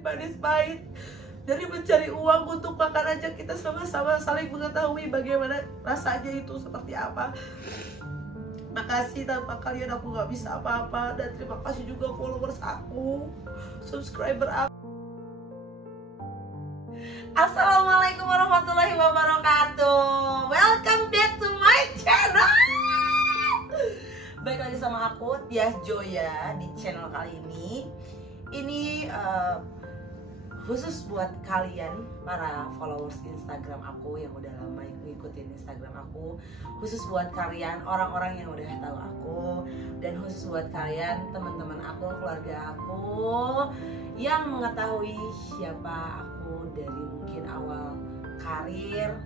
manis pahit. Dari mencari uang untuk makan aja kita sama-sama saling mengetahui bagaimana rasanya itu seperti apa. Makasih, tanpa kalian aku gak bisa apa-apa. Dan terima kasih juga followers aku, subscriber aku. Assalamualaikum warahmatullahi wabarakatuh. Welcome back to my channel. Baik lagi sama aku, Tias Joya, di channel kali ini. Ini khusus buat kalian para followers Instagram aku yang udah lama ngikutin Instagram aku, khusus buat kalian orang-orang yang udah tahu aku, dan khusus buat kalian teman-teman aku, keluarga aku yang mengetahui siapa aku dari mungkin awal karir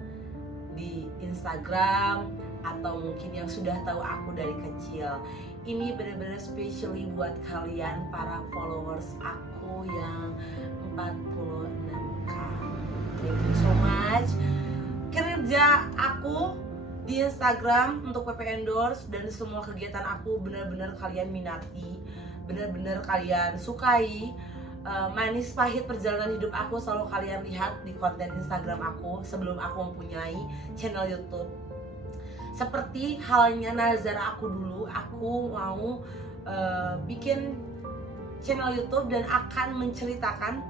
di Instagram atau mungkin yang sudah tahu aku dari kecil. Ini benar-benar specially buat kalian para followers aku yang 46k. Thank you so much. Kerja aku di Instagram untuk PP Endorse dan semua kegiatan aku benar-benar kalian minati, benar-benar kalian sukai. Manis pahit perjalanan hidup aku selalu kalian lihat di konten Instagram aku sebelum aku mempunyai channel YouTube. Seperti halnya nazar aku dulu, aku mau bikin channel YouTube dan akan menceritakan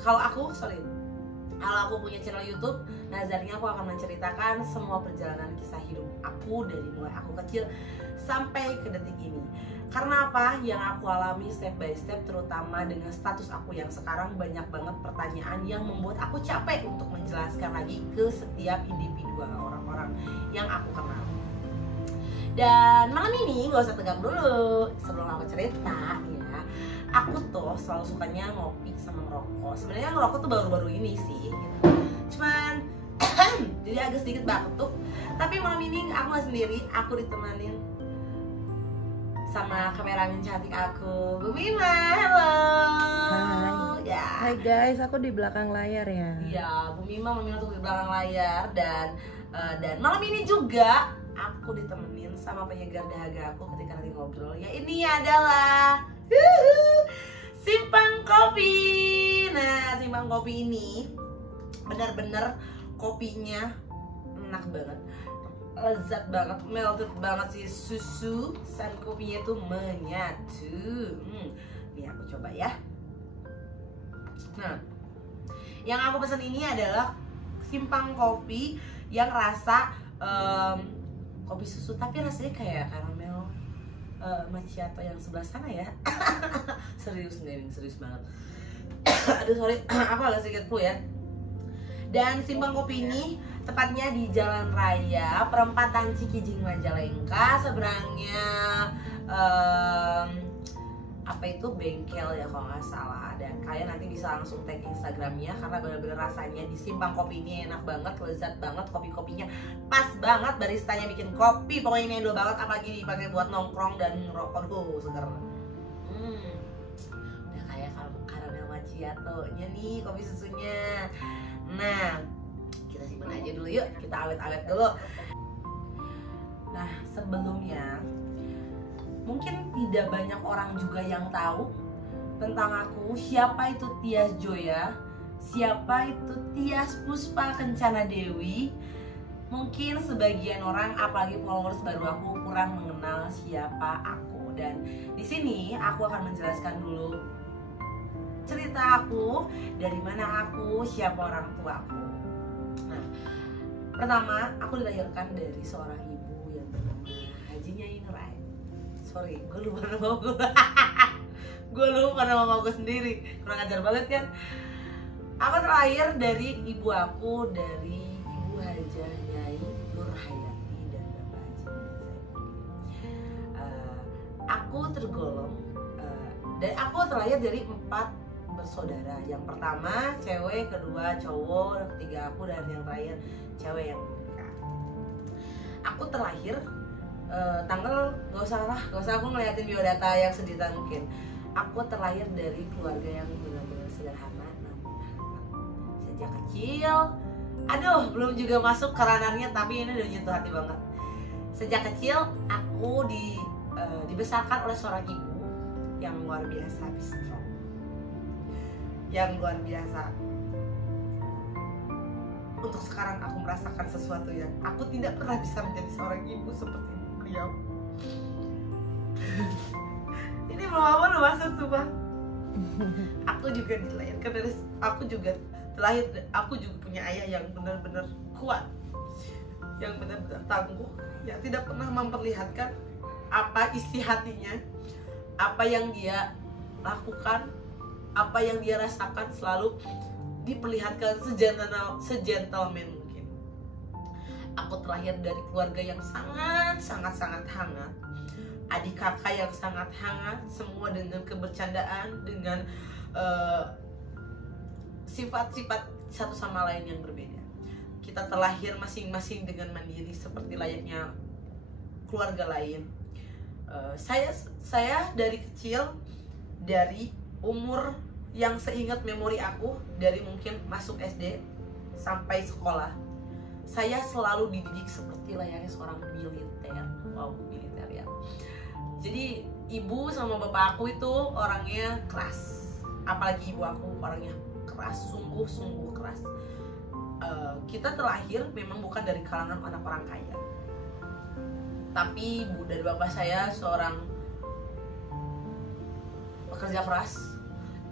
kalau aku punya channel YouTube, nazarnya aku akan menceritakan semua perjalanan kisah hidup aku dari mulai aku kecil sampai ke detik ini. Karena apa? Yang aku alami step by step, terutama dengan status aku yang sekarang, banyak banget pertanyaan yang membuat aku capek untuk menjelaskan lagi ke setiap individu orang-orang yang aku kenal. Dan malam ini gak usah tegang dulu, sebelum aku cerita ya, aku tuh selalu sukanya ngopi sama ngerokok. Sebenarnya ngerokok tuh baru-baru ini sih gitu. Cuman jadi agak sedikit batuk. Tapi malam ini aku gak sendiri, aku ditemanin sama kameramen cantik aku, Bu Mima. Halo. Hai. Ya. Hai guys, aku di belakang layar ya. Iya, Bu Mima tuh di belakang layar. Dan malam ini juga aku ditemenin sama penyegar dahaga aku ketika nanti ngobrol. Ya, ini adalah Simpang Kopi. Nah, Simpang Kopi ini benar-benar kopinya enak banget, lezat banget, melted banget sih, susu dan kopinya tuh menyatu. Nih aku coba ya. Nah, yang aku pesan ini adalah Simpang Kopi yang rasa kopi susu tapi rasanya kayak karamel macchiato yang sebelah sana ya. Serius nih, serius banget. Aduh sorry, aku agak sedikit flu ya. Dan Simpang Kopi ini tepatnya di Jalan Raya Perempatan Cikijing Majalengka, seberangnya apa itu bengkel ya kalau nggak salah. Dan kalian nanti bisa langsung tag Instagramnya karena benar-benar rasanya di Simpang Kopi ini enak banget, lezat banget, kopi-kopinya pas banget, baristanya bikin kopi pokoknya ini edo banget, apalagi dipakai buat nongkrong dan ngerokok tuh seger. Udah kayak karamel macchiato-nya nih kopi susunya. Nah, kita simpan aja dulu yuk, kita awet-awet dulu. Nah, sebelumnya mungkin tidak banyak orang juga yang tahu tentang aku, siapa itu Tias Joya, siapa itu Tias Puspa Kencana Dewi. Mungkin sebagian orang, apalagi followers baru aku, kurang mengenal siapa aku. Dan di sini aku akan menjelaskan dulu cerita aku, dari mana aku, siapa orang tua aku. Nah, pertama aku dilahirkan dari seorang ibu yang bernama Haji Nyai Nurai. Sorry, gue lupa nama gue. Gue lupa nama gue sendiri, kurang ajar banget kan. Aku terlahir dari ibu aku, dari Ibu Haja Nyai Nur Hayati dan Bapak Haji Saipudin. Aku tergolong dan aku terlahir dari 4 bersaudara. Yang pertama cewek, kedua cowok, ketiga aku, dan yang terakhir cewek yang menikah. Aku terlahir tanggal, gak usah aku ngeliatin biodata yang sedetail mungkin. Aku terlahir dari keluarga yang benar-benar sederhana namun hangat. Sejak kecil, aduh belum juga masuk ke ranahnya tapi ini udah nyentuh hati banget. Sejak kecil aku dibesarkan oleh seorang ibu yang luar biasa strong. yang luar biasa. Untuk sekarang aku merasakan sesuatu yang aku tidak pernah bisa menjadi seorang ibu seperti beliau. Ini mama udah masuk sumpah. Aku juga dilahirkan dari, aku juga punya ayah yang benar-benar kuat, yang benar-benar tangguh, yang tidak pernah memperlihatkan apa isi hatinya, apa yang dia lakukan, apa yang dia rasakan, selalu diperlihatkan segentleman mungkin. Aku terlahir dari keluarga yang sangat hangat, adik kakak yang sangat hangat, semua dengan kebercandaan, dengan sifat-sifat satu sama lain yang berbeda. Kita terlahir masing-masing dengan mandiri seperti layaknya keluarga lain. Saya dari kecil, dari umur yang seingat memori aku, dari mungkin masuk SD sampai sekolah, saya selalu dididik seperti layaknya seorang militer. Wow, militer ya. Jadi ibu sama bapak aku itu orangnya keras, apalagi ibu aku orangnya keras, sungguh keras. Kita terlahir memang bukan dari kalangan anak orang kaya, tapi ibu dan bapak saya seorang pekerja keras.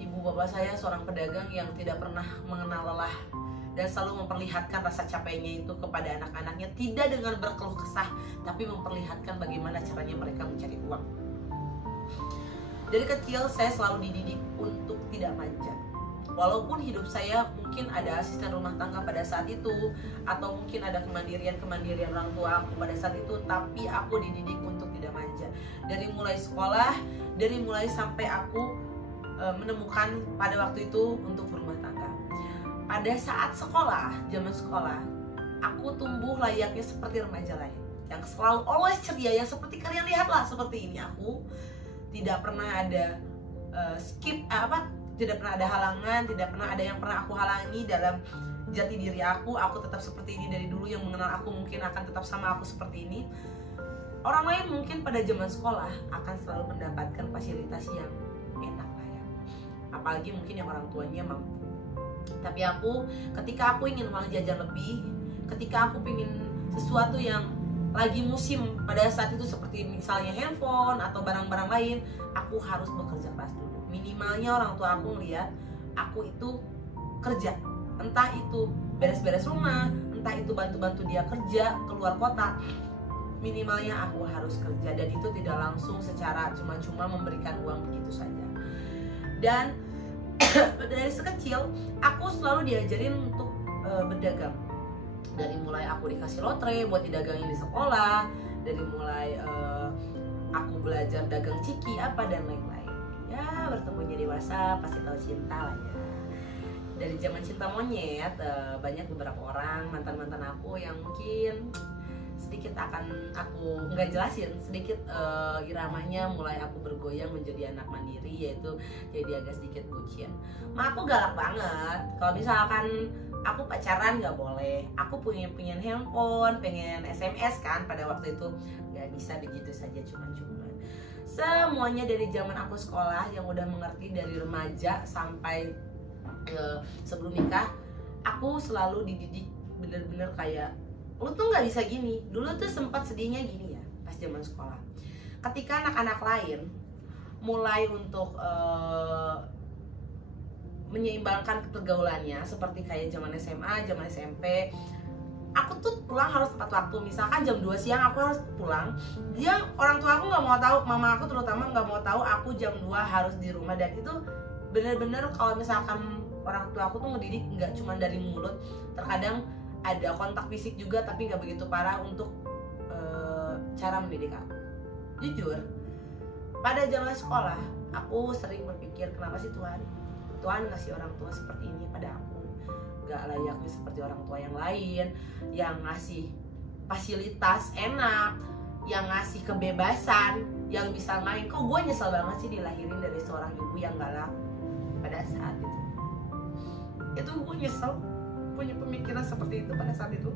Ibu bapak saya seorang pedagang yang tidak pernah mengenal lelah dan selalu memperlihatkan rasa capeknya itu kepada anak-anaknya, tidak dengan berkeluh kesah, tapi memperlihatkan bagaimana caranya mereka mencari uang. Dari kecil saya selalu dididik untuk tidak manja. Walaupun hidup saya mungkin ada asisten rumah tangga pada saat itu, atau mungkin ada kemandirian orang tua aku pada saat itu, tapi aku dididik untuk tidak manja. Dari mulai sekolah, dari mulai sampai aku menemukan pada waktu itu untuk berumah tangga. Pada saat sekolah, zaman sekolah, aku tumbuh layaknya seperti remaja lain, yang selalu always ceria, yang seperti kalian lihatlah seperti ini. Aku tidak pernah ada tidak pernah ada halangan, tidak pernah ada yang pernah aku halangi dalam jati diri aku. Aku tetap seperti ini dari dulu, yang mengenal aku mungkin akan tetap sama aku seperti ini. Orang lain mungkin pada zaman sekolah akan selalu mendapatkan fasilitas yang enak lah ya, apalagi mungkin yang orang tuanya mampu. Tapi aku, ketika aku ingin uang jajan lebih, ketika aku ingin sesuatu yang lagi musim pada saat itu, seperti misalnya handphone atau barang-barang lain, aku harus bekerja keras dulu. Minimalnya orang tua aku ngeliat aku itu kerja, entah itu beres-beres rumah, entah itu bantu-bantu dia kerja keluar kota. Minimalnya aku harus kerja, dan itu tidak langsung secara cuma-cuma memberikan uang begitu saja. Dan dari sekecil aku selalu diajarin untuk berdagang. Dari mulai aku dikasih lotre buat didagangin di sekolah, dari mulai aku belajar dagang ciki apa dan lain-lain. Ya, bertemunya dewasa pasti tahu cinta lah ya. Dari zaman cinta monyet, banyak beberapa orang mantan-mantan aku yang mungkin sedikit akan aku nggak jelasin, sedikit iramanya mulai aku bergoyang menjadi anak mandiri, yaitu jadi agak sedikit bucin. Aku galak banget. Kalau misalkan aku pacaran nggak boleh, aku pengen handphone, pengen SMS kan pada waktu itu, nggak bisa begitu saja cuma-cuma. Semuanya dari zaman aku sekolah, yang udah mengerti dari remaja sampai sebelum nikah, aku selalu dididik bener-bener kayak, lu tuh nggak bisa gini. Dulu tuh sempat sedihnya gini ya pas zaman sekolah, ketika anak-anak lain mulai untuk menyeimbangkan pergaulannya, seperti kayak zaman SMA, zaman SMP, aku tuh pulang harus tepat waktu. Misalkan jam 2 siang aku harus pulang, orang tua aku nggak mau tahu, mama aku terutama nggak mau tahu aku jam 2 harus di rumah. Dan itu bener-bener, kalau misalkan orang tua aku tuh ngedidik nggak cuma dari mulut, terkadang ada kontak fisik juga, tapi nggak begitu parah untuk cara mendidik aku. Jujur, pada zaman sekolah aku sering berpikir, kenapa sih Tuhan ngasih orang tua seperti ini pada aku, gak layaknya seperti orang tua yang lain, yang ngasih fasilitas enak, yang ngasih kebebasan, yang bisa main. Kok gue nyesel banget sih dilahirin dari seorang ibu yang galak pada saat itu gue nyesel punya pemikiran seperti itu pada saat itu.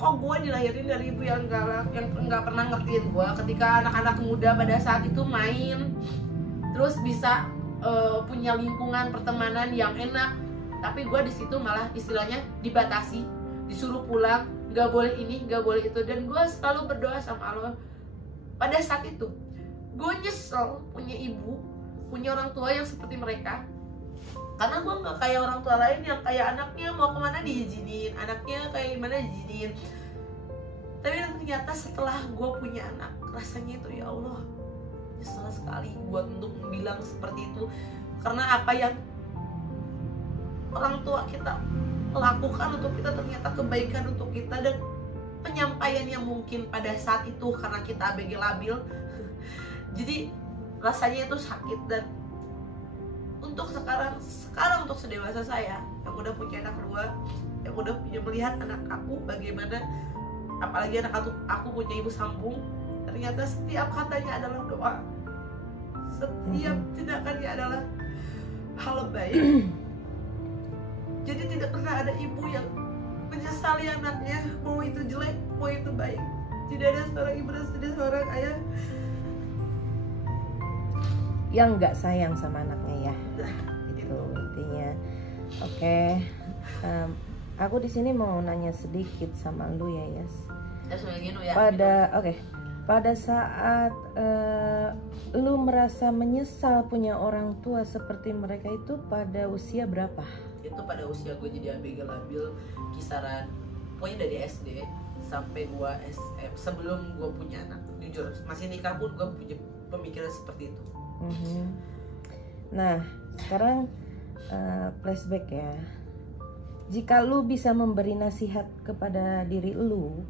Kok gue dilahirin dari ibu yang galak, yang nggak pernah ngertiin gue ketika anak-anak muda pada saat itu main, terus bisa punya lingkungan pertemanan yang enak, tapi gue di situ malah istilahnya dibatasi, disuruh pulang, nggak boleh ini, nggak boleh itu. Dan gue selalu berdoa sama Allah. Pada saat itu gue nyesel punya ibu, punya orang tua yang seperti mereka, karena gue nggak kayak orang tua lain yang kayak anaknya mau kemana diizinin, anaknya kayak gimana diizinin. Tapi ternyata setelah gue punya anak, rasanya itu ya Allah, nyesel sekali buat untuk bilang seperti itu. Karena apa yang orang tua kita lakukan untuk kita ternyata kebaikan untuk kita, dan penyampaian yang mungkin pada saat itu karena kita ABG labil jadi rasanya itu sakit. Dan untuk sekarang untuk sedewasa saya yang udah punya anak kedua, yang udah punya melihat anak aku bagaimana, apalagi anak aku punya ibu sambung, ternyata setiap katanya adalah doa, setiap tindakannya adalah hal baik. Jadi tidak pernah ada ibu yang menyesali anaknya, mau itu jelek, mau itu baik. Tidak ada seorang ibu dan tidak seorang ayah yang nggak sayang sama anaknya ya. nah, Itu intinya. Oke. Aku di sini mau nanya sedikit sama lu ya, Yas. ya. Pada saat lu merasa menyesal punya orang tua seperti mereka itu pada usia berapa? Itu pada usia gue jadi ABG labil kisaran pokoknya dari SD sampai gue SM, sebelum gue punya anak. Jujur masih nikah pun gue punya pemikiran seperti itu. Nah sekarang flashback ya. Jika lu bisa memberi nasihat kepada diri lu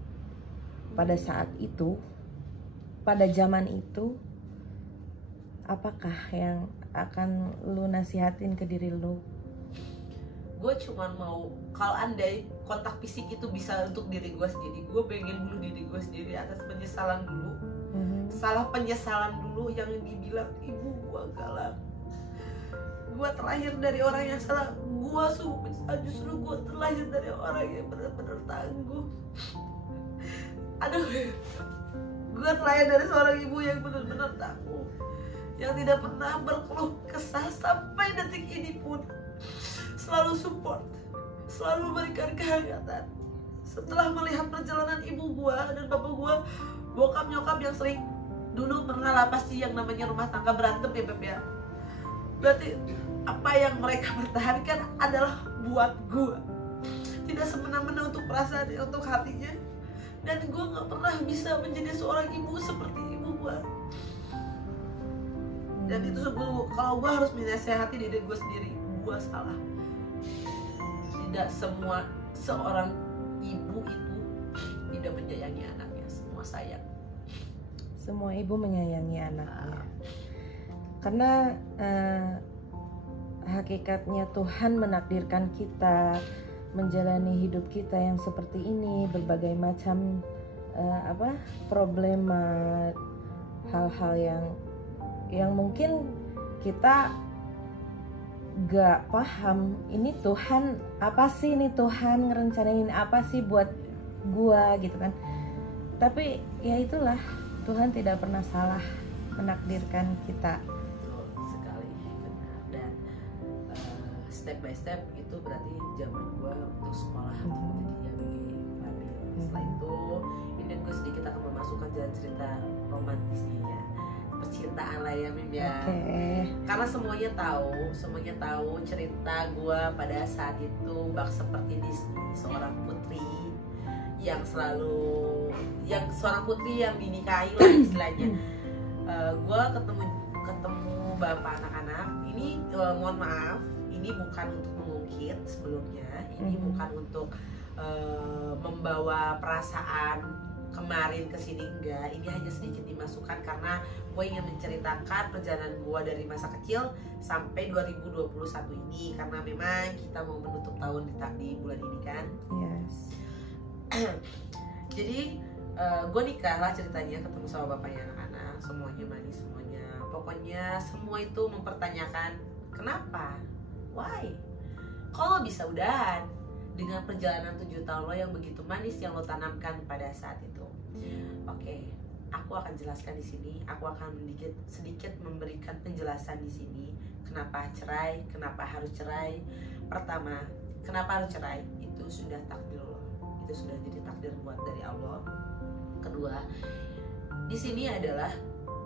pada saat itu, pada zaman itu, apakah yang akan lu nasihatin ke diri lu? Gue cuma mau, kalau andai kontak fisik itu bisa untuk diri gue sendiri, gue pengen bunuh diri gue sendiri atas penyesalan dulu. Salah penyesalan dulu yang dibilang ibu gue galak, gue terlahir dari orang yang salah, gue sungguh menyesal. Justru gue terlahir dari orang yang benar-benar tangguh. Aduh, gue terlahir dari seorang ibu yang benar-benar tangguh, yang tidak pernah berkeluh kesah sampai detik ini pun. Selalu support, selalu memberikan kehangatan. Setelah melihat perjalanan ibu gua dan bapak gua, bokap nyokap yang sering dulu pernah lah pasti yang namanya rumah tangga berantem ya Beb ya. Berarti apa yang mereka pertahankan adalah buat gua, tidak semena-mena untuk perasaan, untuk hatinya. Dan gua nggak pernah bisa menjadi seorang ibu seperti ibu gua. Dan itu kalau gua harus menasehati diri gua sendiri, gua salah. Tidak semua seorang ibu itu tidak menyayangi anaknya, semua sayang. Semua ibu menyayangi anaknya. Karena hakikatnya Tuhan menakdirkan kita menjalani hidup kita yang seperti ini, berbagai macam problema, hal-hal yang mungkin kita gak paham. Ini Tuhan apa sih, ini Tuhan ngerencanain apa sih buat gua gitu kan. Tapi ya itulah, Tuhan tidak pernah salah menakdirkan kita. Betul sekali, benar. Dan step by step itu berarti zaman gua untuk sekolah untuk menjadi ABG labil. Setelah itu ini gue sedikit akan memasukkan jalan cerita romantisnya, percintaan lah ya Mim ya. Karena semuanya tahu cerita gue pada saat itu bak seperti Disney, seorang putri yang seorang putri yang dinikahi lah istilahnya. Gue ketemu bapak anak-anak ini, mohon maaf, ini bukan untuk mengungkit sebelumnya, ini bukan untuk membawa perasaan kemarin ke sini, enggak. Ini hanya sedikit dimasukkan karena gue ingin menceritakan perjalanan gue dari masa kecil sampai 2021 ini, karena memang kita mau menutup tahun di bulan ini kan. Yes. Jadi gue nikah lah ceritanya, ketemu sama bapaknya anak-anak, semuanya manis, semuanya pokoknya semua itu mempertanyakan kenapa, why, kalau bisa udahan dengan perjalanan 7 tahun lo yang begitu manis yang lo tanamkan pada saat itu. Oke, aku akan jelaskan di sini. Aku akan sedikit memberikan penjelasan di sini. Kenapa cerai? Kenapa harus cerai? Pertama, kenapa harus cerai? Itu sudah takdir Allah. Itu sudah jadi takdir buat dari Allah. Kedua, di sini adalah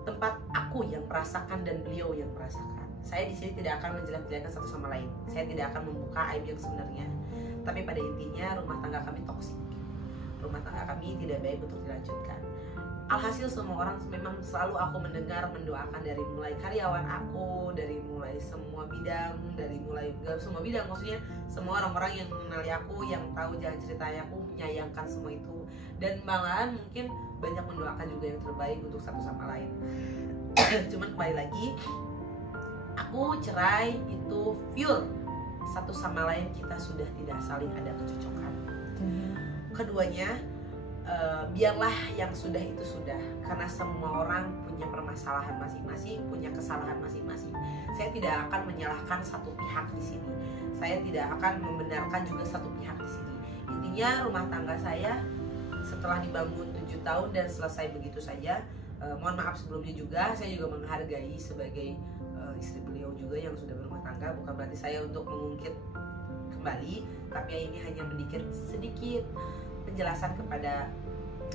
tempat aku yang merasakan dan beliau yang merasakan. Saya di sini tidak akan menjelek-jelekan satu sama lain. Saya tidak akan membuka aib yang sebenarnya. Tapi pada intinya rumah tangga kami toksik. Rumah tangga kami tidak baik untuk dilanjutkan. Alhasil semua orang memang selalu aku mendengar, mendoakan dari mulai karyawan aku, dari mulai semua bidang, semua bidang maksudnya semua orang-orang yang mengenali aku, yang tahu jalan ceritanya aku, menyayangkan semua itu. Dan malahan mungkin banyak mendoakan juga yang terbaik untuk satu sama lain. Cuman kembali lagi, aku cerai itu pure satu sama lain kita sudah tidak saling ada kecocokan. Keduanya, biarlah yang sudah itu sudah, karena semua orang punya permasalahan masing-masing, punya kesalahan masing-masing. Saya tidak akan menyalahkan satu pihak di sini. Saya tidak akan membenarkan juga satu pihak di sini. Intinya rumah tangga saya setelah dibangun 7 tahun dan selesai begitu saja. Mohon maaf sebelumnya juga, saya juga menghargai sebagai istri beliau juga yang sudah berumah tangga. Bukan berarti saya untuk mengungkit kembali, tapi ini hanya sedikit penjelasan kepada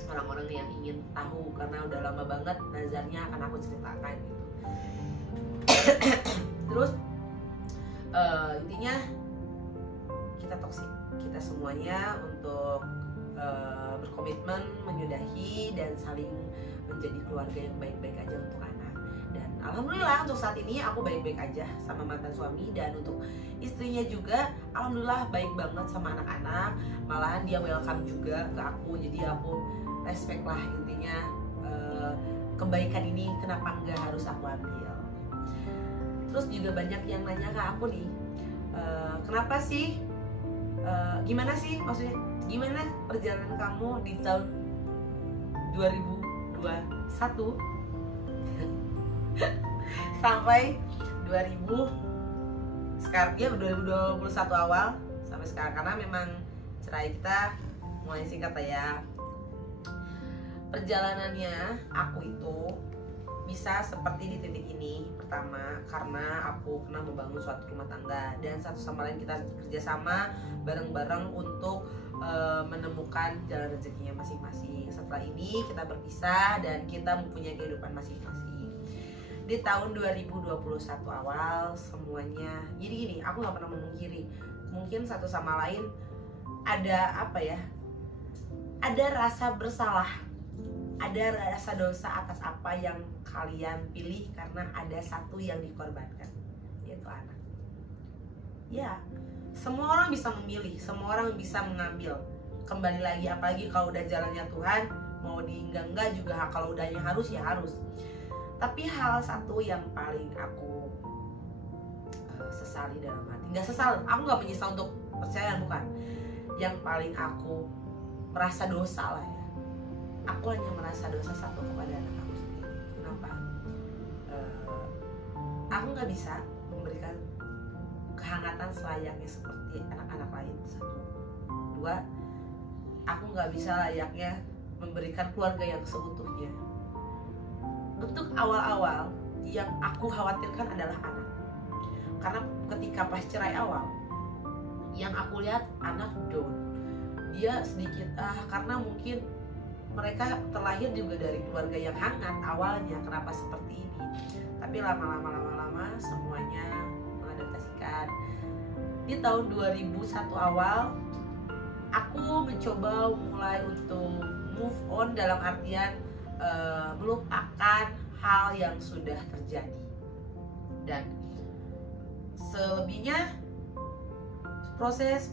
orang-orang yang ingin tahu, karena udah lama banget nazarnya akan aku ceritakan gitu. Terus intinya kita toksik, kita semuanya untuk berkomitmen menyudahi dan saling menjadi keluarga yang baik-baik aja untuk anak. Dan alhamdulillah untuk saat ini aku baik-baik aja sama mantan suami, dan untuk istrinya juga alhamdulillah baik banget sama anak-anak. Malahan dia welcome juga ke aku, jadi aku respect lah. Intinya kebaikan ini kenapa enggak harus aku ambil. Terus juga banyak yang nanya ke aku nih, kenapa sih, gimana sih, maksudnya gimana perjalanan kamu di tahun 2021 sampai 2021 awal sampai sekarang, karena memang cerai kita mulai singkat lah ya. Perjalanannya aku itu bisa seperti di titik ini. Pertama, karena aku pernah membangun suatu rumah tangga dan satu sama lain kita kerjasama bareng-bareng untuk menemukan jalan rezekinya masing-masing. Setelah ini kita berpisah dan kita mempunyai kehidupan masing-masing. Di tahun 2021 awal semuanya, jadi gini, aku gak pernah memungkiri mungkin satu sama lain ada apa ya, ada rasa bersalah, ada rasa dosa atas apa yang kalian pilih, karena ada satu yang dikorbankan, yaitu anak. Ya, semua orang bisa memilih, semua orang bisa mengambil. Kembali lagi, apalagi kalau udah jalannya Tuhan, mau dienggak-enggak juga, kalau udahnya harus ya harus. Tapi hal satu yang paling aku sesali dalam hati, nggak sesal, aku nggak menyesal untuk percaya, bukan. Yang paling aku merasa dosa lah ya, aku hanya merasa dosa satu kepada anak aku sendiri. Kenapa? Aku nggak bisa memberikan kehangatan selayaknya seperti anak-anak lain. Satu, dua, aku nggak bisa layaknya memberikan keluarga yang seutuhnya. Untuk awal-awal yang aku khawatirkan adalah anak, karena ketika pas cerai awal, yang aku lihat anak down, dia sedikit karena mungkin mereka terlahir juga dari keluarga yang hangat awalnya, kenapa seperti ini. Tapi lama-lama semuanya mengadaptasikan. Di tahun 2001 awal, aku mencoba mulai untuk move on, dalam artian melupakan hal yang sudah terjadi. Dan selebihnya proses.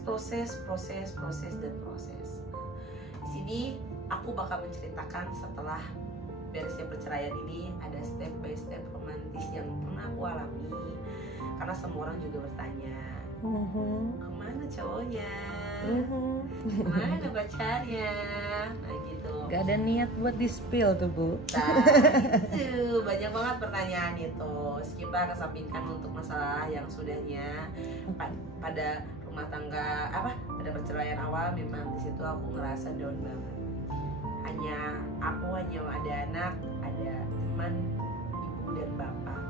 Di sini aku bakal menceritakan setelah beresnya perceraian ini, ada step by step romantis yang pernah aku alami, karena semua orang juga bertanya, kemana cowoknya, kemana pacarnya, nah gitu. Gak ada niat buat di spill tuh Bu. Nah itu banyak banget pertanyaan itu. Skip lah, kesampingkan untuk masalah yang sudahnya. Pada rumah tangga pada perceraian awal, memang di situ aku ngerasa down banget. Aku hanya ada anak, ada teman, ibu dan bapak.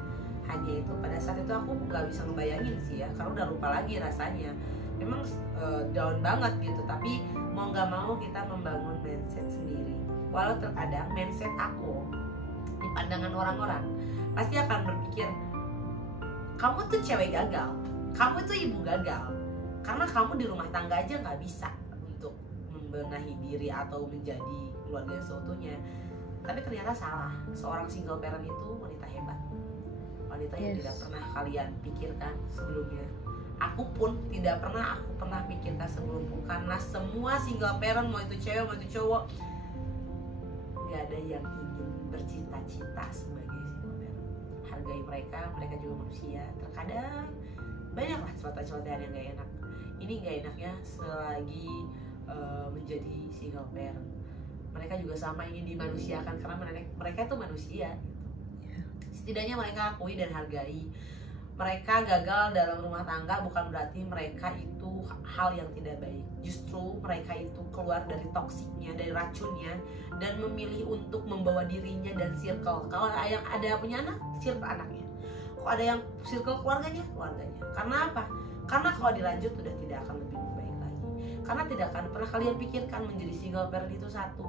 Hanya itu, pada saat itu aku nggak bisa ngebayangin sih ya, karena udah lupa lagi rasanya. Memang down banget gitu, tapi mau nggak mau kita membangun mindset sendiri. Walau terkadang mindset aku di pandangan orang-orang pasti akan berpikir, kamu tuh cewek gagal, kamu tuh ibu gagal, karena kamu di rumah tangga aja nggak bisa untuk membenahi diri atau menjadi keluarga yang seutuhnya. Tapi ternyata salah. Seorang single parent itu wanita hebat, wanita yang tidak pernah kalian pikirkan sebelumnya. Aku pun tidak pernah pikirkan sebelumnya, karena semua single parent, mau itu cewek mau itu cowok, gak ada yang ingin bercita-cita sebagai single parent. Hargai mereka juga manusia. Terkadang banyaklah celotehan yang gak enak. Ini gak enaknya selagi menjadi single parent. Mereka juga sama ingin dimanusiakan, karena mereka itu manusia. Setidaknya mereka akui dan hargai. Mereka gagal dalam rumah tangga bukan berarti mereka itu hal yang tidak baik. Justru mereka itu keluar dari toksiknya, dari racunnya, dan memilih untuk membawa dirinya dan circle. Kalau yang ada punya anak, circle anaknya. Kalau ada yang circle keluarganya. Karena apa? Karena kalau dilanjut sudah tidak akan lebih baik lagi. Karena tidak akan pernah kalian pikirkan menjadi single parent itu satu.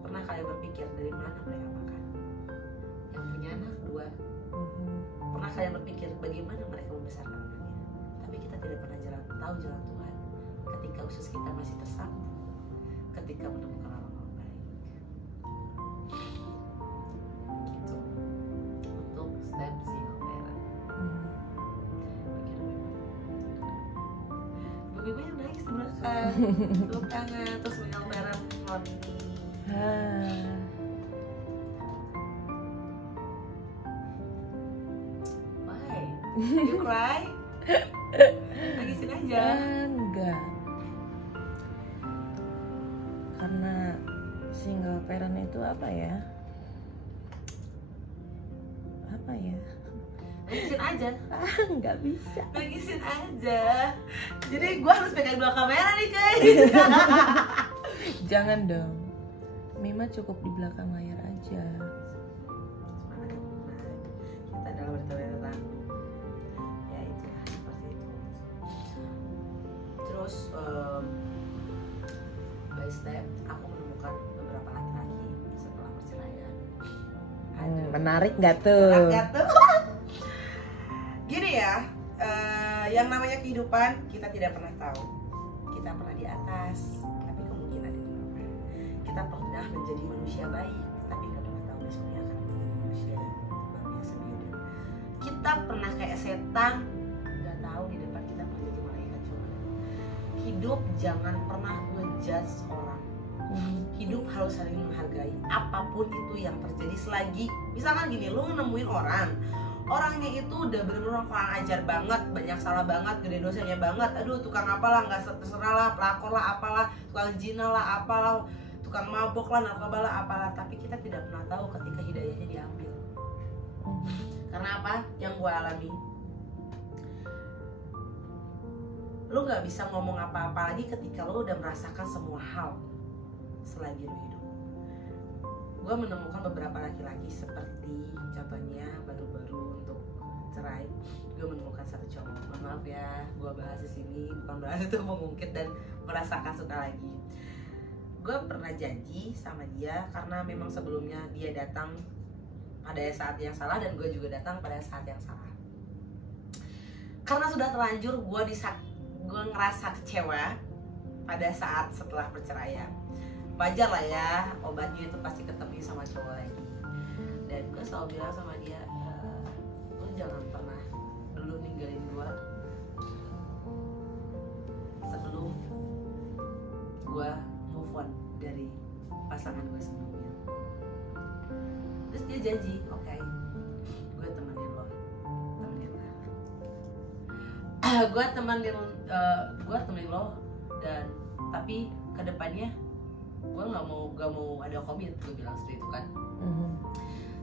Pernah kalian berpikir dari mana mereka makan? Yang punya anak 2. Pernah kalian berpikir bagaimana mereka membesarkan anaknya? Tapi kita tidak pernah tahu jalan Tuhan ketika usus kita masih tersambung, ketika menemukan orang-orang baik. Gitu. Untuk step single parent. Ibu-ibu yang nangis di belakang, tepuk tangan, terus single parent lonely. You cry? Nangisin aja. Enggak. Karena single parent itu apa ya? Nangisin aja. Nggak bisa. Nangisin aja. Jadi gue harus pegang 2 kamera nih guys. Jangan dong. Mima cukup di belakang layar aja. Kita dalam berita-berita. Terus by step aku menemukan beberapa laki-laki setelah perceraian. Menarik nggak tuh? Gini ya, yang namanya kehidupan kita tidak pernah tahu. Kita pernah di atas, tapi kemungkinan di bawah. Kita pernah menjadi manusia baik, tapi nggak pernah tahu besoknya akan menjadi manusia yang luar biasa beda. Kita pernah kayak setan, nggak tahu di depan kita pernah jadi malaikat. Hidup jangan pernah ngejudge orang. Hidup harus saling menghargai apapun itu yang terjadi. Selagi misalkan gini, lu nemuin orangnya itu udah bener-bener kurang ajar banget, banyak salah banget, gede dosanya banget, aduh tukang apalah, nggak terserah lah, pelakor lah, apalah, tukang zina lah, apalah, tukang mabok lah, narkoba lah, apalah. Tapi kita tidak pernah tahu ketika hidayahnya diambil. Karena apa? Yang gue alami, lu gak bisa ngomong apa-apa lagi ketika lu udah merasakan semua hal selagi lu hidup. Gue menemukan beberapa laki-laki seperti contohnya baru-baru untuk cerai, gue menemukan satu cowok. Maaf ya, gue bahas di sini bukan berarti itu mengungkit dan merasakan suka lagi. Gue pernah janji sama dia karena memang sebelumnya dia datang pada saat yang salah dan gue juga datang pada saat yang salah. Karena sudah terlanjur, gue ngerasa kecewa pada saat setelah perceraian. Wajar lah ya, obatnya itu pasti ketemu sama cowok lagi. Dan gue selalu bilang sama dia, lu jangan pernah dulu ninggalin gue sebelum gue move on dari pasangan gue sebelumnya. Terus dia janji, oke, gue temenin lo, gue temenin lo, dan tapi kedepannya gue nggak mau ada komit, gue bilang seperti itu kan.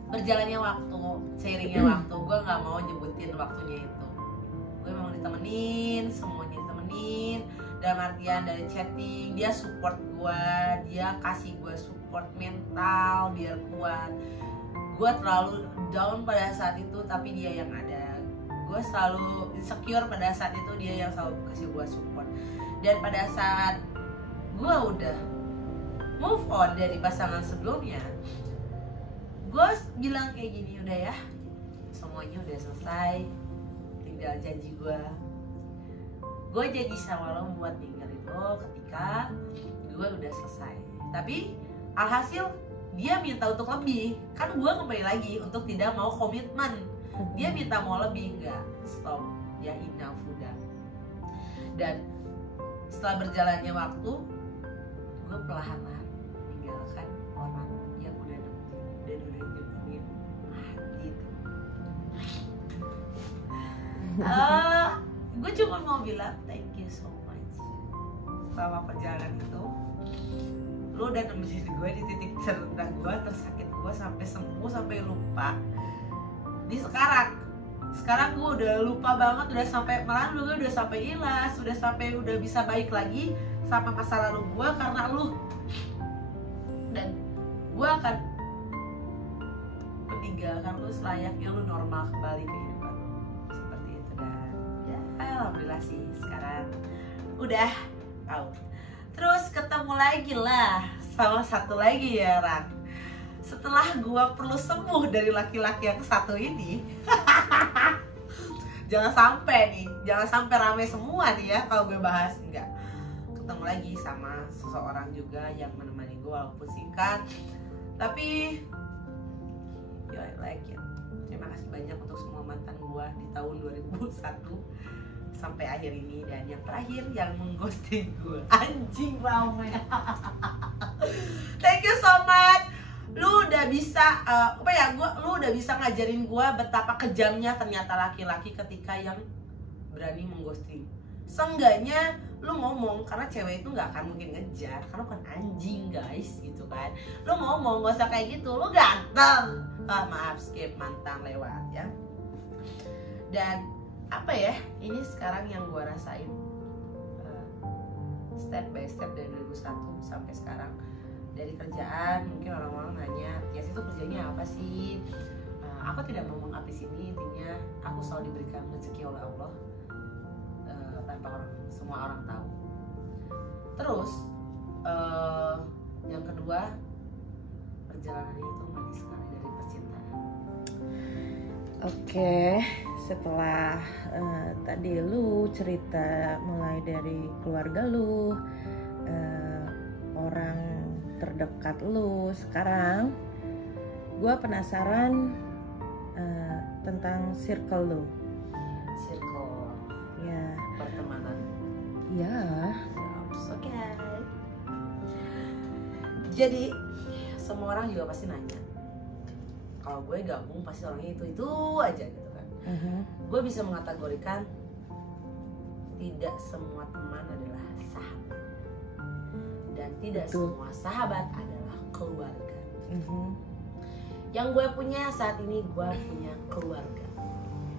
Berjalannya waktu, seiringnya waktu, gue nggak mau nyebutin waktunya itu. Gue memang ditemenin, semuanya ditemenin, dalam artian dari chatting dia support gue, dia kasih gue support mental biar kuat. Gue terlalu down pada saat itu tapi dia yang ada. Gue selalu insecure pada saat itu, dia yang selalu kasih gue support. Dan pada saat gue udah move on dari pasangan sebelumnya, gue bilang kayak gini, udah ya, semuanya udah selesai, tinggal janji gue janji sama lo buat ninggalin lo ketika gue udah selesai. Tapi alhasil dia minta untuk lebih, kan gue kembali lagi untuk tidak mau komitmen. Dia minta mau lebih, enggak, stop, ya enough udah. Dan setelah berjalannya waktu, gue perlahan-lahan meninggalkan orang yang udah nyembuhin hati itu. Gue cuma mau bilang thank you so much. Selama perjalanan itu, lo udah nemenin gue di titik terendah gue, tersakit gue, sampai sembuh, sampai lupa. Di sekarang gue udah lupa banget, udah sampai, malah gue udah sampai ilas, udah bisa baik lagi sama masa lalu gue karena lu. Dan gue akan meninggalkan lu selayaknya lu normal kembali ke kehidupan seperti itu. Dan ya alhamdulillah sih sekarang udah out. Terus ketemu lagi lah sama satu lagi ya Ran. Setelah gue perlu sembuh dari laki-laki yang satu ini. jangan sampai rame semua nih ya kalau gue bahas. Enggak, ketemu lagi sama seseorang juga yang menemani gue walaupun singkat, tapi ya I like it. Terima kasih banyak untuk semua mantan gue di tahun 2001 sampai akhir ini. Dan yang terakhir yang mengghosting gue, anjing ramai. Thank you so much. Lu udah bisa lu udah bisa ngajarin gue betapa kejamnya ternyata laki-laki ketika yang berani mengghosting. Seenggaknya lu ngomong, karena cewek itu nggak akan mungkin ngejar karena kan anjing guys gitu kan. Lu ngomong, gak usah kayak gitu, lu ganteng. Maaf, skip, mantan lewat ya. Dan apa ya, ini sekarang yang gue rasain step by step dari 2001 sampai sekarang. Dari kerjaan, mungkin orang-orang nanya, ya itu kerjanya apa sih? Aku tidak mau menghabis ini, intinya aku selalu diberikan rezeki oleh Allah tanpa semua orang tahu. Terus yang kedua, perjalanan itu manis sekali dari percintaan. Oke, setelah tadi lu cerita mulai dari keluarga lu, orang terdekat lu, sekarang gue penasaran tentang circle lu. Circle Ya, pertemanan. ya. Oke. Jadi semua orang juga pasti nanya, kalau gue gabung pasti orangnya itu aja gitu kan. Gue bisa mengategorikan tidak semua teman adalah sahabat, dan tidak semua sahabat adalah keluarga. Yang gue punya saat ini, gue punya keluarga.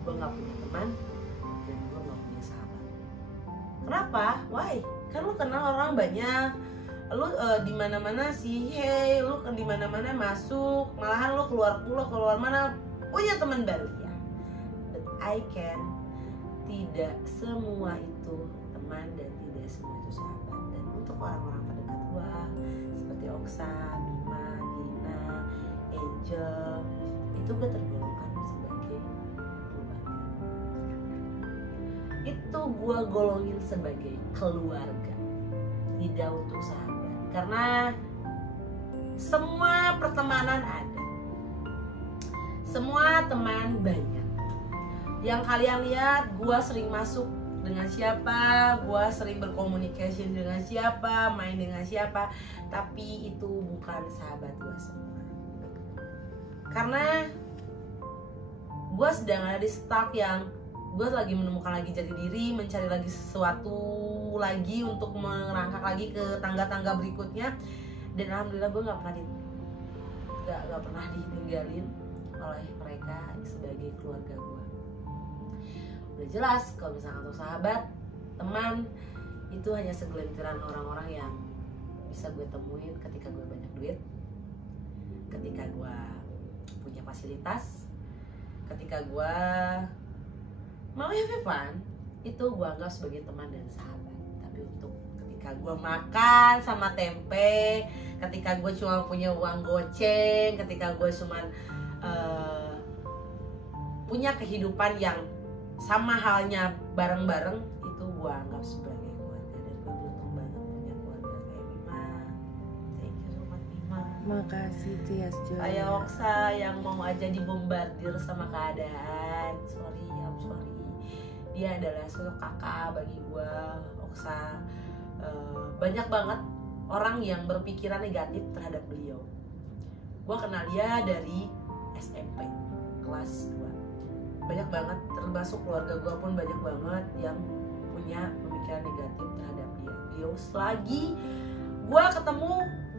Gue gak punya teman, dan gue gak punya sahabat. Kenapa? Why? Kan lu kenal orang banyak, lu di mana-mana sih, hey, lu di mana-mana masuk, malahan lu keluar mana punya teman baru ya. But I can, tidak semua itu teman dan tidak semua itu sahabat. Dan untuk orang-orang terdekat gua seperti Oksa, Bima, Dina, Angel, itu gue tergolongkan sebagai keluarga. Itu gue golongin sebagai keluarga, tidak untuk sahabat. Karena semua pertemanan ada, semua teman banyak. Yang kalian lihat, gue sering masuk dengan siapa, gue sering berkomunikasi dengan siapa, main dengan siapa, tapi itu bukan sahabat gue semua. Karena gue sedang ada di stuck yang gue lagi menemukan lagi jati diri, mencari lagi sesuatu lagi untuk merangkak lagi ke tangga-tangga berikutnya. Dan alhamdulillah gue gak pernah ditinggalin oleh mereka sebagai keluarga gue. Udah jelas kalau misalnya untuk sahabat, teman itu hanya segelintiran orang-orang yang bisa gue temuin ketika gue banyak duit, ketika gue punya fasilitas, ketika gue mau have fun, itu gue anggap sebagai teman dan sahabat. Tapi untuk ketika gue makan sama tempe, ketika gue cuma punya uang goceng, ketika gue cuma punya kehidupan yang sama halnya bareng-bareng, itu gue anggap sebagai keluarga. Dan gue beruntung banget punya keluarga kayak Bima. Thank you so much Bima. Makasih Tias Joya. Kayak Oksa yang mau aja dibombardir sama keadaan. Sorry, I'm sorry. Dia adalah sosok kakak bagi gue. Oksa banyak banget orang yang berpikiran negatif terhadap beliau. Gue kenal dia dari SMP kelas 2. Banyak banget, termasuk keluarga gue pun banyak banget yang punya pemikiran negatif terhadap dia. Selagi gue ketemu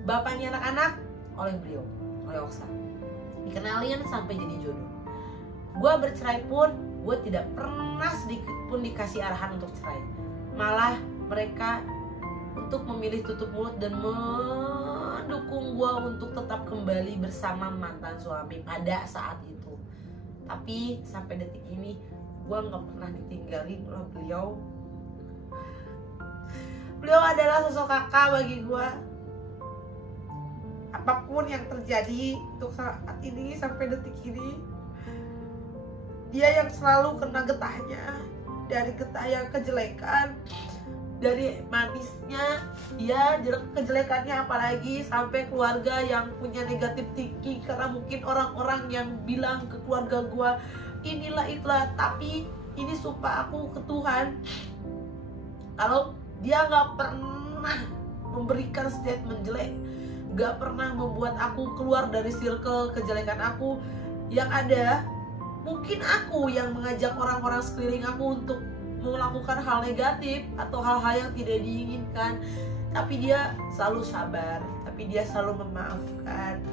bapaknya anak-anak oleh beliau, oleh Oksa, dikenalin sampai jadi jodoh. Gue bercerai pun gue tidak pernah sedikit pun dikasih arahan untuk cerai. Malah mereka untuk memilih tutup mulut dan mendukung gue untuk tetap kembali bersama mantan suami pada saat itu. Tapi sampai detik ini gue gak pernah ditinggalin oleh beliau. Beliau adalah sosok kakak bagi gue. Apapun yang terjadi untuk saat ini sampai detik ini, dia yang selalu kena getahnya. Dari getah yang kejelekan, dari manisnya dia, kejelekannya apalagi sampai keluarga yang punya negatif thinking. Karena mungkin orang-orang yang bilang ke keluarga gue inilah itulah, tapi ini sumpah aku ke Tuhan, kalau dia gak pernah memberikan statement jelek, gak pernah membuat aku keluar dari circle kejelekan aku. Yang ada mungkin aku yang mengajak orang-orang sekeliling aku untuk melakukan hal negatif atau hal-hal yang tidak diinginkan. Tapi dia selalu sabar, tapi dia selalu memaafkan.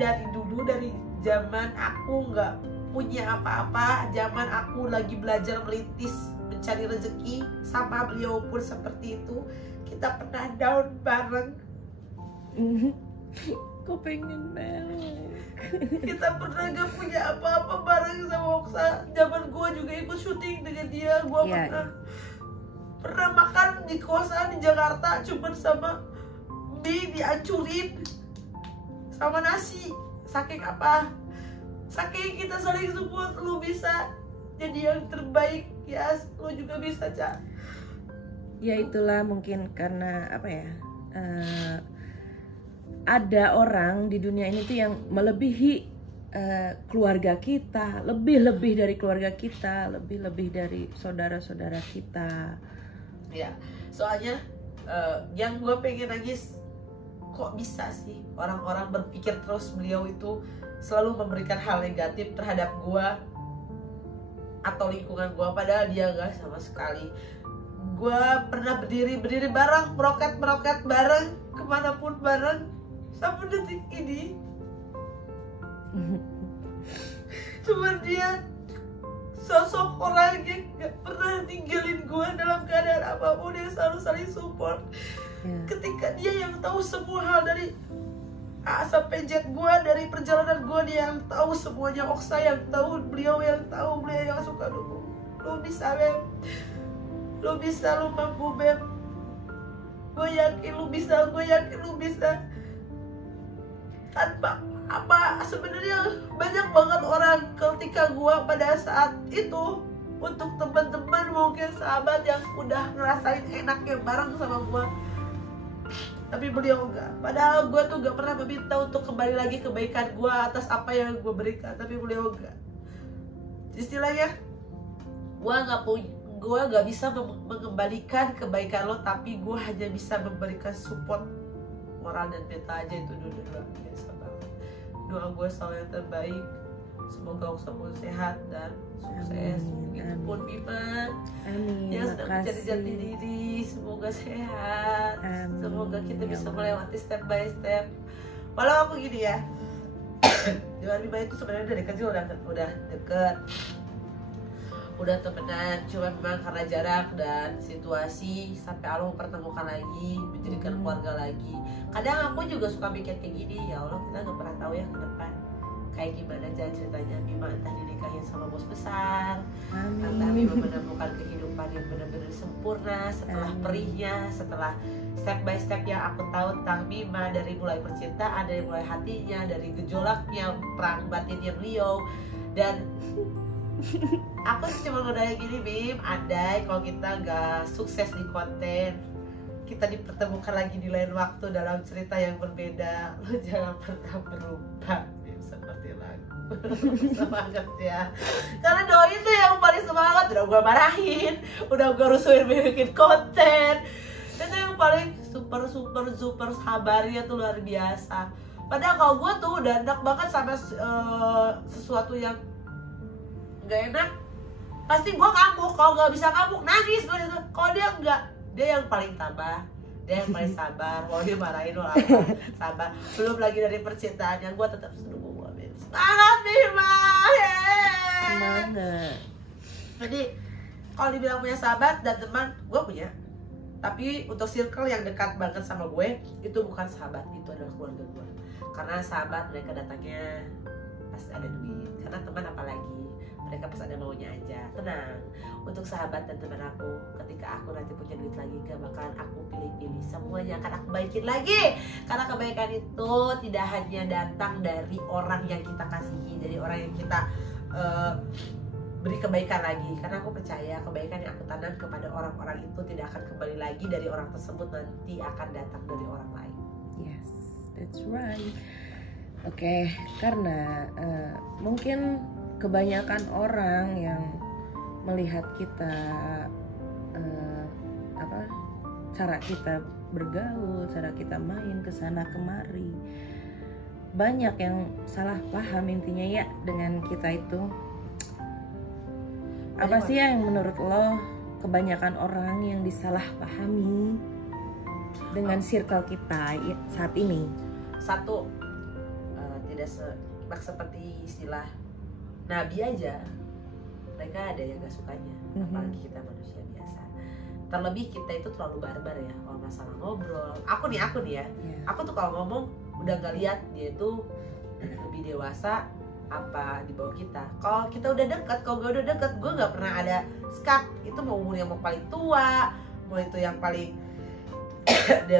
Dari dulu, dari zaman aku nggak punya apa-apa, zaman aku lagi belajar merintis mencari rezeki, sama beliau pun seperti itu. Kita pernah down bareng. Kok pengen banget. Kita pernah gak punya apa-apa bareng sama Oksa. Zaman gue juga ikut syuting dengan dia. Gue pernah makan di kosan di Jakarta cuman sama mie dihancurin sama nasi. Saking apa? Saking kita saling support. Lu bisa jadi yang terbaik, ya. Lu juga bisa, Cak. Ya itulah mungkin karena apa ya, ada orang di dunia ini tuh yang melebihi keluarga kita, lebih dari keluarga kita, lebih dari saudara-saudara kita. Ya, soalnya yang gue pengen nangis, kok bisa sih orang-orang berpikir terus beliau itu selalu memberikan hal negatif terhadap gue atau lingkungan gue, padahal dia gak sama sekali. Gue pernah berdiri bareng, meroket bareng, kemanapun bareng. Sampai detik ini cuma dia sosok orang yang gak pernah tinggalin gue dalam keadaan apapun, yang selalu saling support. Ketika dia yang tahu semua hal dari A sampai Z gue, dari perjalanan gue, dia yang tahu semuanya. Oksa yang tahu, beliau yang tahu, beliau yang suka dukung. Lu bisa, Beb. Lu bisa, lu mampu, Beb. Gue yakin lu bisa, tanpa apa. Sebenarnya banyak banget orang ketika gua pada saat itu, untuk teman-teman mungkin sahabat yang udah ngerasain enaknya bareng sama gua, tapi beliau enggak. Padahal gua tuh gak pernah meminta untuk kembali lagi kebaikan gua atas apa yang gua berikan, tapi beliau enggak. Istilahnya gua gak bisa mengembalikan kebaikan lo, tapi gua hanya bisa memberikan support moral dan mental aja. Itu dulu biasa banget. Doa gue selalu yang terbaik. Semoga Oksa pun sehat dan sukses. Begitupun Bima yang sedang mencari jati diri, semoga sehat. Semoga kita bisa melewati step by step. Walau aku gini ya, dengan Bima itu sebenarnya dari kecil udah deket. udah temenan, cuma memang karena jarak dan situasi sampai Allah mempertemukan lagi, menjadikan keluarga lagi. Kadang aku juga suka mikir kayak gini, ya Allah kita nggak pernah tahu ya ke depan kayak gimana jalan ceritanya Bima, entah dinikahin sama bos besar, entah Bima menemukan kehidupan yang benar-benar sempurna setelah perihnya, setelah step by step yang aku tahu tentang Bima, dari mulai percintaan, dari mulai hatinya, dari gejolaknya, perang batinnya beliau. Dan aku cuma ngedaya gini, Bim, andai kalau kita gak sukses di konten, kita dipertemukan lagi di lain waktu dalam cerita yang berbeda, lo jangan pernah berubah, Bim, seperti lagu. Semangat ya, karena Doi tuh yang paling semangat. Udah gue marahin, udah gue rusuhin bikin konten, itu yang paling super sabarnya tuh luar biasa. Padahal kalau gue tuh udah enak banget sama sesuatu yang gak enak, pasti gue ngamuk. Kalau gak bisa ngamuk, nangis gue. Kalau dia enggak, dia yang paling tabah, dia yang paling sabar. Mau dia marahin lo apa, sabar. Belum lagi dari percintaannya, gue tetap seru. Semangat Bima, semangat. Jadi kalau dibilang punya sahabat dan teman, gue punya. Tapi untuk circle yang dekat banget sama gue, itu bukan sahabat, itu adalah keluarga gue. Karena sahabat mereka datangnya pas ada duit, karena teman apalagi mereka pas ada maunya aja. Tenang, untuk sahabat dan teman aku, ketika aku nanti punya duit lagi, gak bakalan aku pilih-pilih, semuanya akan aku baikin lagi. Karena kebaikan itu tidak hanya datang dari orang yang kita kasihi, dari orang yang kita beri kebaikan lagi. Karena aku percaya kebaikan yang aku tanam kepada orang-orang itu tidak akan kembali lagi dari orang tersebut, nanti akan datang dari orang lain. Yes, that's right. Oke, karena mungkin kebanyakan orang yang melihat kita cara kita bergaul, cara kita main kesana kemari, banyak yang salah paham intinya ya dengan kita itu. Apa sih yang menurut lo kebanyakan orang yang disalahpahami dengan circle kita saat ini? Satu, tidak seperti istilah Nabi aja, mereka ada yang gak sukanya, apalagi kita manusia biasa. Terlebih kita itu terlalu barbar ya kalau masalah ngobrol. Aku nih ya, aku tuh kalau ngomong udah gak lihat dia itu lebih dewasa apa di bawah kita. Kalau kita udah dekat, kalau gue udah dekat, gue gak pernah ada skak. Itu mau umur yang mau paling tua, mau itu yang paling di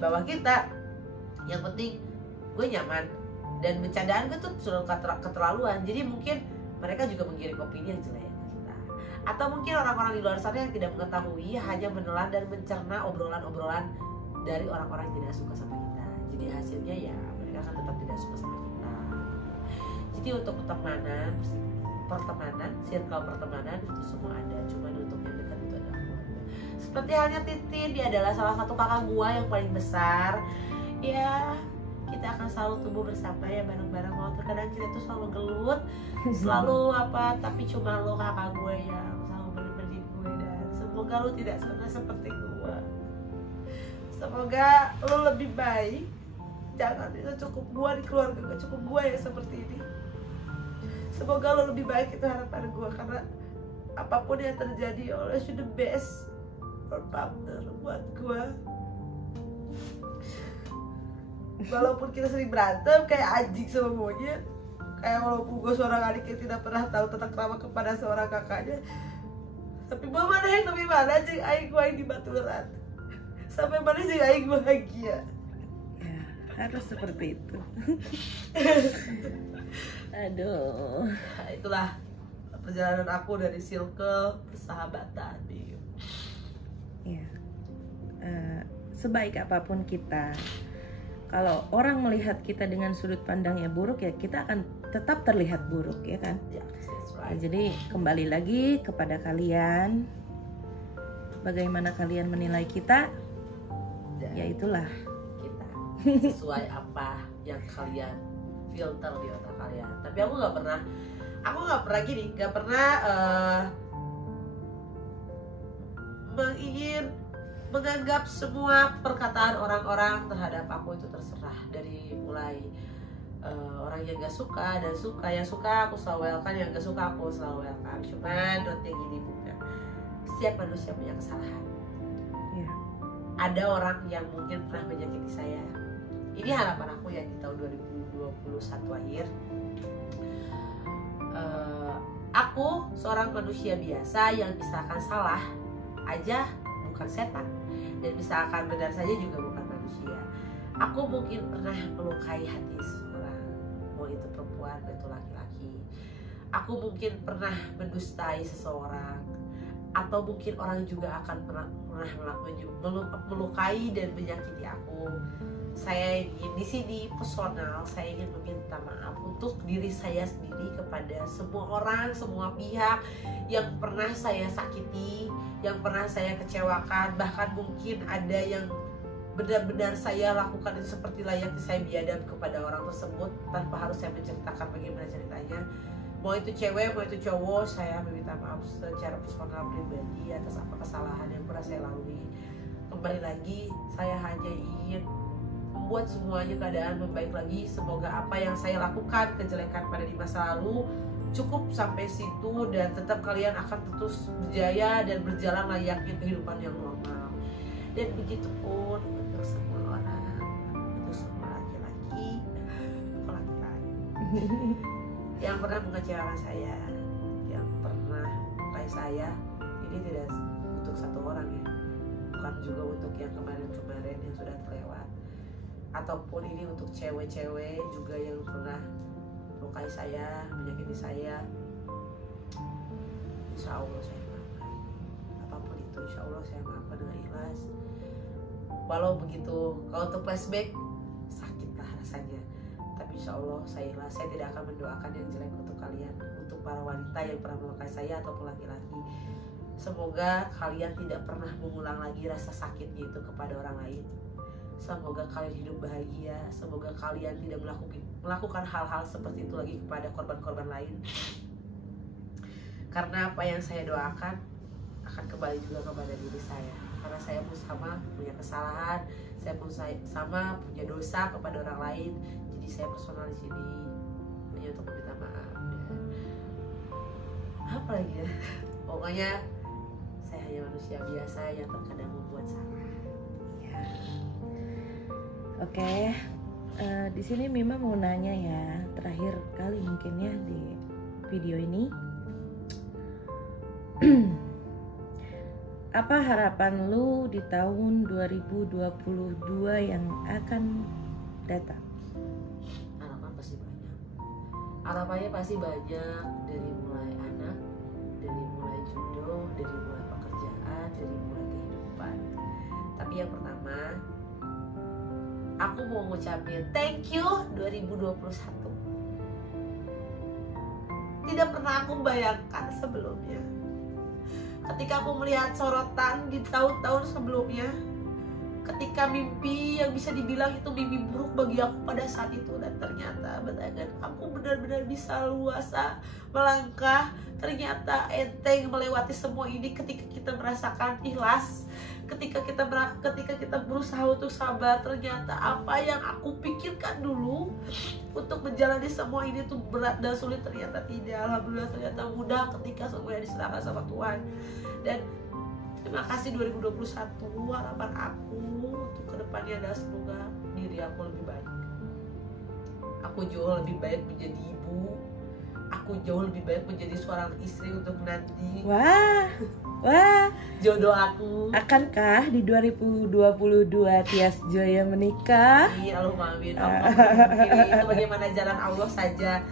bawah kita. Yang penting gue nyaman. Dan bercandaan gue tuh sudah keterlaluan. Jadi mungkin mereka juga mengirim opini yang jelek ke kita. Atau mungkin orang-orang di luar sana yang tidak mengetahui, hanya menelan dan mencerna obrolan-obrolan dari orang-orang yang tidak suka sama kita. Jadi hasilnya ya mereka akan tetap tidak suka sama kita. Jadi untuk pertemanan, circle pertemanan itu semua ada. Cuma untuk yang dekat itu adalah keluarga. Seperti halnya Titin, dia adalah salah satu kakak gua yang paling besar. Ya, kita akan selalu tumbuh bersama ya bareng-bareng. Walaupun terkadang kita tuh selalu gelut, selalu apa, tapi cuma lo kakak gue yang selalu bener-bener gue. Dan semoga lo tidak pernah seperti gue. Semoga lo lebih baik. Jangan itu cukup gue di keluarga, gak cukup gue yang seperti ini. Semoga lo lebih baik, itu harapan gue. Karena apapun yang terjadi, always you the best for partner buat gue. Walaupun kita sering berantem kayak anjing sama monyet, kayak walaupun gue seorang adik yang tidak pernah tahu tentang krama kepada seorang kakaknya, tapi mana sih aing gue yang di baturan, sampai mana sih aing bahagia. Ya, harus seperti itu. Aduh, Nah, itulah perjalanan aku dari circle persahabatan. ya. Sebaik apapun kita, kalau orang melihat kita dengan sudut pandang yang buruk, ya kita akan tetap terlihat buruk, ya kan? That's right. Nah, jadi kembali lagi kepada kalian, bagaimana kalian menilai kita, ya itulah Kita sesuai apa yang kalian filter di otak kalian. Tapi aku nggak pernah menganggap semua perkataan orang-orang terhadap aku itu terserah. Dari mulai orang yang gak suka dan suka, yang suka aku selalu welcome, yang gak suka aku selalu welcome. Cuman nanti gini Bunda, setiap manusia punya kesalahan. Iya. Ada orang yang mungkin pernah menyakiti saya. Ini harapan aku ya di tahun 2021 akhir. Aku seorang manusia biasa yang misalkan salah aja bukan setan, dan misalkan benar saja juga bukan manusia. Aku mungkin pernah melukai hati seseorang, mau itu perempuan, mau itu laki-laki. Aku mungkin pernah mendustai seseorang, atau mungkin orang juga akan pernah melukai dan menyakiti aku. Saya ingin di sini personal, saya ingin meminta maaf untuk diri saya sendiri kepada semua orang, semua pihak yang pernah saya sakiti, yang pernah saya kecewakan, bahkan mungkin ada yang benar-benar saya lakukan itu seperti layaknya saya biadab kepada orang tersebut tanpa harus saya menceritakan bagaimana ceritanya. Mau itu cewek, mau itu cowok, saya meminta maaf secara personal pribadi atas apa kesalahan yang pernah saya lalui. Kembali lagi, saya hanya ingin membuat semuanya keadaan membaik lagi. Semoga apa yang saya lakukan, kejelekan pada di masa lalu, cukup sampai situ, dan tetap kalian akan terus berjaya dan berjalan layaknya kehidupan yang normal. Dan begitu pun untuk semua orang, untuk semua laki-laki yang pernah mengecewakan saya, yang pernah melukai saya. Ini tidak untuk satu orang ya, bukan juga untuk yang kemarin-kemarin yang sudah terlewat, ataupun ini untuk cewek-cewek juga yang pernah melukai saya, menyakiti saya. Insya Allah saya maafkan, apapun itu insya Allah saya maafkan dengan ikhlas. Walau begitu, kalau untuk flashback sakitlah rasanya, tapi insya Allah saya ikhlas. Saya tidak akan mendoakan yang jelek untuk kalian, untuk para wanita yang pernah melukai saya ataupun laki-laki. Semoga kalian tidak pernah mengulang lagi rasa sakitnya itu kepada orang lain. Semoga kalian hidup bahagia. Semoga kalian tidak melakukan hal-hal seperti itu lagi kepada korban-korban lain. Karena apa yang saya doakan akan kembali juga kepada diri saya. Karena saya pun sama punya kesalahan, saya pun sama punya dosa kepada orang lain. Jadi saya personal di sini hanya untuk meminta maaf. Apa lagi ya? Pokoknya saya hanya manusia biasa yang terkadang membuat salah. Ya. Oke, di sini Mima mau nanya ya, terakhir kali mungkin ya di video ini. Apa harapan lu di tahun 2022 yang akan datang? Harapan pasti banyak. Harapannya pasti banyak, dari mulai anak, dari mulai jodoh, dari mulai pekerjaan, dari mulai kehidupan. Tapi yang pertama, aku mau ngucapin thank you 2021. Tidak pernah aku bayangkan sebelumnya. Ketika aku melihat sorotan di tahun-tahun sebelumnya, ketika mimpi yang bisa dibilang itu mimpi buruk bagi aku pada saat itu, dan ternyata benar aku benar-benar bisa luasa melangkah. Ternyata enteng melewati semua ini ketika kita merasakan ikhlas, ketika kita berusaha untuk sabar. Ternyata apa yang aku pikirkan dulu untuk menjalani semua ini tuh berat dan sulit, ternyata tidak. Alhamdulillah ternyata mudah ketika semuanya diserahkan sama Tuhan. Dan terima kasih 2021. Harapan aku untuk kedepannya adalah semoga diri aku lebih baik. Aku jauh lebih baik menjadi ibu. Aku jauh lebih baik menjadi seorang istri untuk nanti. Wah, jodoh aku. Akankah di 2022 Tias Joya menikah? Allahumma amin. Itu bagaimana jalan Allah saja.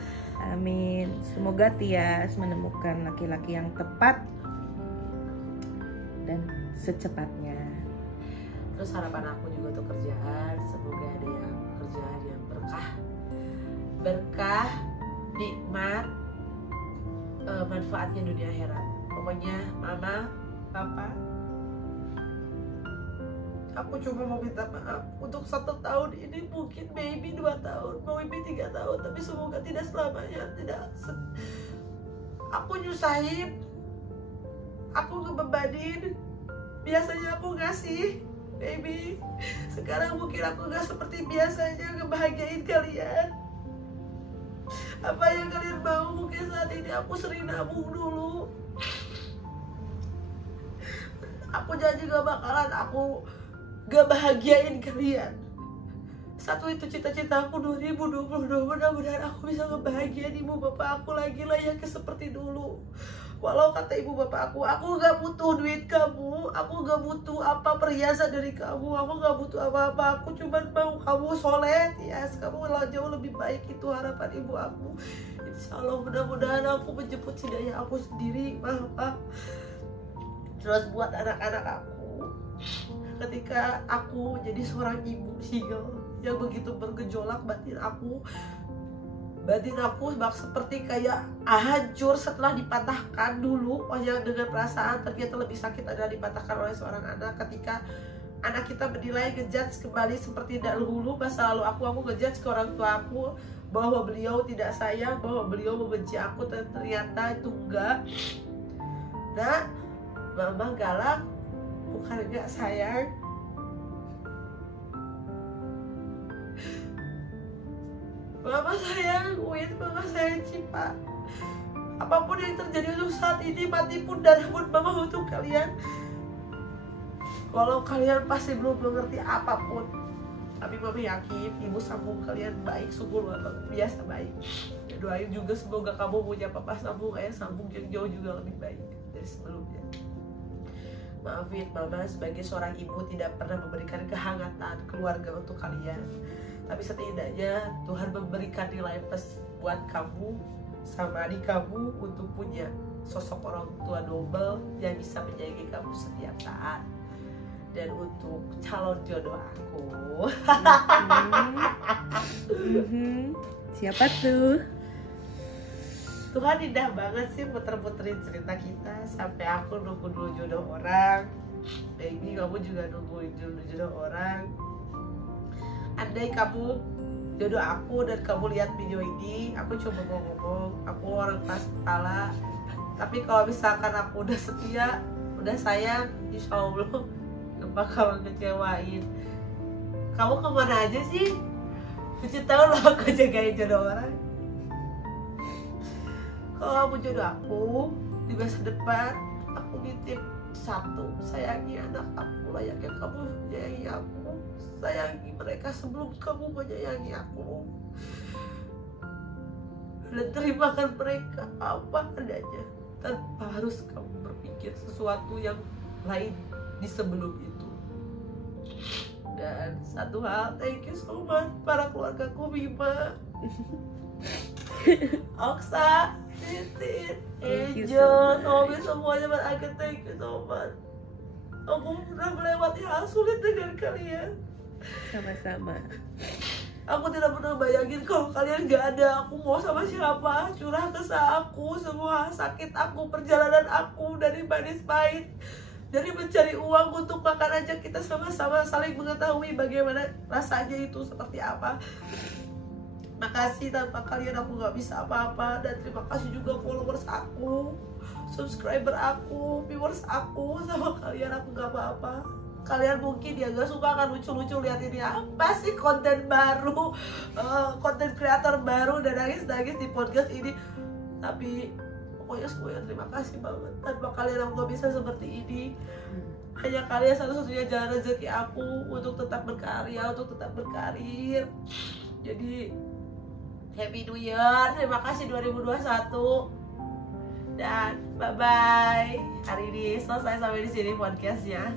Amin. Semoga Tias menemukan laki-laki yang tepat dan secepatnya. Terus harapan aku juga untuk kerjaan, semoga ada yang kerjaan yang berkah, nikmat, manfaatnya dunia akhirat. Pokoknya mama, papa, aku cuma mau minta maaf untuk 1 tahun ini, mungkin maybe 2 tahun, maybe 3 tahun, tapi semoga tidak selamanya. Aku nyusahin, aku ngebebanin. Biasanya aku ngasih, baby. Sekarang mungkin aku gak seperti biasanya ngebahagiain kalian. Apa yang kalian mau? Mungkin saat ini aku sering nabung dulu. Aku janji gak bakalan aku gak bahagiain kalian. Satu itu cita-cita aku 2022, mudah-mudahan aku bisa ngebahagiain ibu bapak aku lagi layaknya seperti dulu. Walau kata ibu bapak aku gak butuh duit kamu, aku gak butuh apa perhiasan dari kamu, aku gak butuh apa-apa, aku cuma mau kamu soleh, yes, kamu jauh lebih baik, itu harapan ibu aku. Insya Allah mudah-mudahan aku menjemput si daya aku sendiri, maaf. Terus buat anak-anak aku, ketika aku jadi seorang ibu single yang begitu bergejolak, batin aku bak seperti kayak hancur setelah dipatahkan dulu. Hanya dengan perasaan, ternyata lebih sakit adalah dipatahkan oleh seorang anak. Ketika anak kita bernilai ngejudge kembali seperti dahulu masa lalu aku ngejudge ke orang tua aku bahwa beliau tidak sayang, bahwa beliau membenci aku, dan ternyata itu enggak. Nah, mama galak bukan enggak sayang, mama sayang Win, mama sayang Cipa. Apapun yang terjadi untuk saat ini, mati pun darah pun mama untuk kalian. Walau kalian pasti belum mengerti apapun, tapi mama yakin ibu sambung kalian baik, sungguh luar biasa baik. Ya, doain juga semoga kamu punya papa sambung, ayah sambung yang jauh juga lebih baik dari sebelumnya. Maafin mama sebagai seorang ibu tidak pernah memberikan kehangatan keluarga untuk kalian. Tapi setidaknya Tuhan memberikan nilai plus buat kamu sama adik kamu untuk punya sosok orang tua double yang bisa menyayangi kamu setiap saat. Dan untuk calon jodoh aku, siapa tuh? Tuhan indah banget sih puter-puterin cerita kita sampai aku nunggu dulu jodoh orang. Baby, kamu juga nungguin jodoh orang. Andai kamu jodoh aku dan kamu lihat video ini, aku coba ngomong, aku orang keras kepala. Tapi kalau misalkan aku udah setia, udah sayang, insya Allah gak bakal ngecewain. Kamu kemana aja sih? 7 tahun loh aku jagain jodoh orang. Kalau kamu jodoh aku di masa depan, aku nitip satu, sayangi anak aku layaknya kamu menyayangi aku. Sayangi mereka sebelum kamu menyayangi aku, dan terimakan mereka apa adanya tanpa harus kamu berpikir sesuatu yang lain di sebelum itu. Dan satu hal, thank you so much para keluargaku, Bima, Oksa, Titin, Angel, Tommy, semuanya berakhir, thank you so much. Aku pernah melewati hal sulit dengan kalian. Sama-sama. Aku tidak pernah bayangin kalau kalian gak ada. Aku mau sama siapa, curah kesah aku, semua sakit aku, perjalanan aku dari manis pahit, dari mencari uang untuk makan aja, kita sama-sama saling mengetahui bagaimana rasanya itu seperti apa. Makasih, tanpa kalian aku gak bisa apa-apa. Dan terima kasih juga followers aku, subscriber aku, viewers aku. Sama kalian aku gak apa-apa. Kalian mungkin ya gak suka akan lucu-lucu lihat ini apa sih konten baru, konten kreator baru dan nangis-nangis di podcast ini. Tapi pokoknya semuanya terima kasih banget. Tanpa kalian aku gak bisa seperti ini. Hanya kalian satu-satunya jalan rezeki aku untuk tetap berkarya, untuk tetap berkarir. Jadi Happy New Year, terima kasih 2021. Dan bye-bye. Hari ini selesai sampai di sini podcastnya.